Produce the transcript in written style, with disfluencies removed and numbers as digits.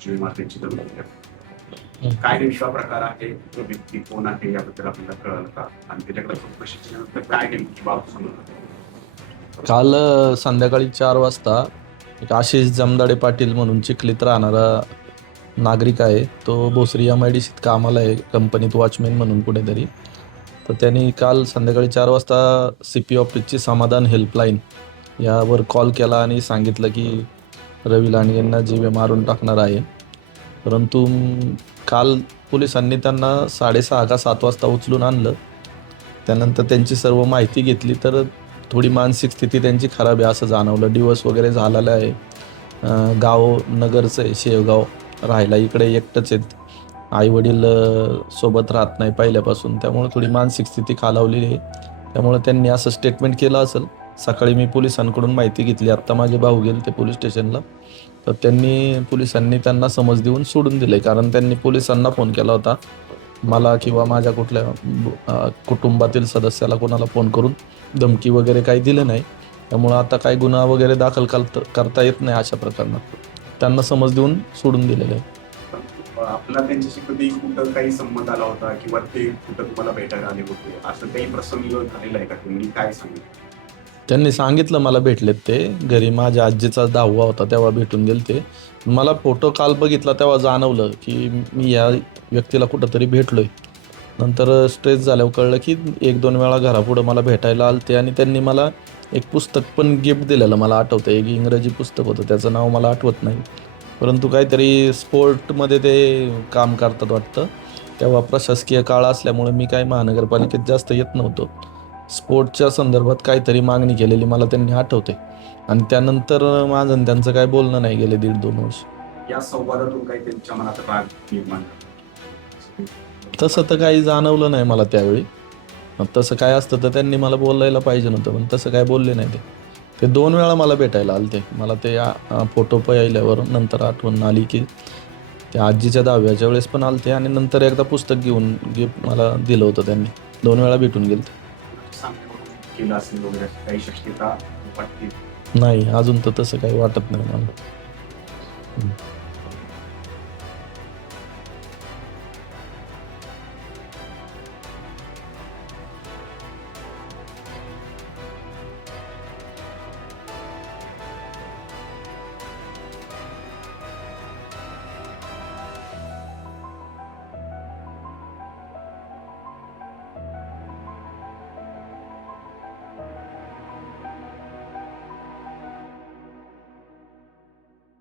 जीव मातेची दगड काय नेमका प्रकार आहे, तो व्यक्ती कोण आहे याबद्दल आपल्याला कळलं का? आणि त्याच्याकडे चौकशीच्या नंतर काय नेमकी बाब समजलं? काल संध्याकाळी 4 वाजता एक आशिष जमदाडे पाटील म्हणून चिखलीत राहणारा नागरिक आहे. तो भोसरी MIDCत कामाला आहे, कंपनीत वॉचमॅन म्हणून कुठेतरी. तर त्यांनी काल संध्याकाळी 4 वाजता CP ऑफिसची समाधान हेल्पलाईन यावर कॉल केला आणि सांगितलं की रवी लांडगे यांना जीवे मारून टाकणार आहे. परंतु काल पोलिसांनी त्यांना 6:30 का 7 वाजता उचलून आणलं. त्यानंतर त्यांची सर्व माहिती घेतली तर थोडी मानसिक स्थिती त्यांची खराब आहे असं जाणवलं. डिवोर्स वगैरे झालेला आहे. गाव नगरचं आहे, शेवगाव. राहायला इकडे एकटंच आहेत. आईवडील सोबत राहत नाही पहिल्यापासून, त्यामुळे थोडी मानसिक स्थिती खालावलेली आहे. त्यामुळे त्यांनी असं स्टेटमेंट केलं असेल. सकाळी मी पोलिसांकडून माहिती घेतली. आत्ता माझे भाऊ गेले ते पोलीस स्टेशनला, तर पोलिसांनी त्यांना समज देऊन सोडून दिले. कारण त्यांनी पोलिसांना फोन केला होता, मला किंवा माझ्या कुठल्या कुटुंबातील सदस्याला कोणाला फोन करून धमकी वगैरे काही दिलं नाही. त्यामुळं आता काही गुन्हा वगैरे दाखल करता येत नाही अशा प्रकरणात. त्यांना समज देऊन सोडून दिलेलं आहे. आपला त्यांच्याशी कधी कुठं काही संमत आला होता किंवा ते कुठं तुम्हाला भेटायला आले होते, असं काही प्रसंग झालेला आहे का? तुम्ही काय सांगितलं? त्यांनी सांगितलं मला भेटलेत ते. घरी माझ्या आजीचा 10वा होता तेव्हा भेटून गेले ते. मला फोटो काल बघितला तेव्हा जाणवलं की मी या व्यक्तीला कुठंतरी भेटलोय. नंतर स्ट्रेस झाल्यावर कळलं की 1-2 वेळा घरापुढं मला भेटायला आलते आणि त्यांनी मला एक पुस्तक पण गिफ्ट दिलेलं मला आठवतं. एक इंग्रजी पुस्तक होतं, त्याचं नाव मला आठवत नाही. परंतु काहीतरी स्पोर्टमध्ये ते काम करतात वाटतं. तेव्हा प्रशासकीय काळ असल्यामुळे मी काय महानगरपालिकेत जास्त येत नव्हतो. स्पोर्टच्या संदर्भात काहीतरी मागणी केलेली मला त्यांनी आठवते. आणि त्यानंतर माझं आणि त्यांचं काय बोलणं नाही गेले 1.5-2 वर्ष. या संवादातून काही त्यांच्या मनात राग निर्माण झाला? तसं तर काही जाणवलं नाही मला त्यावेळी. तसं काय असतं तर त्यांनी मला बोलायला पाहिजे नव्हतं, पण तसं काय बोलले नाही ते 2 वेळा मला भेटायला आले ते. मला ते फोटो पाहिल्यावर नंतर आठवण आली की त्या आजीच्या 10व्याच्या वेळेस पण आलते आणि नंतर एकदा पुस्तक घेऊन गिफ्ट मला दिलं होतं त्यांनी. 2 वेळा भेटून गेले ते. केलं असेल वगैरे काही शक्यता वाटते? नाही, अजून तर तसं काही वाटत नाही मला.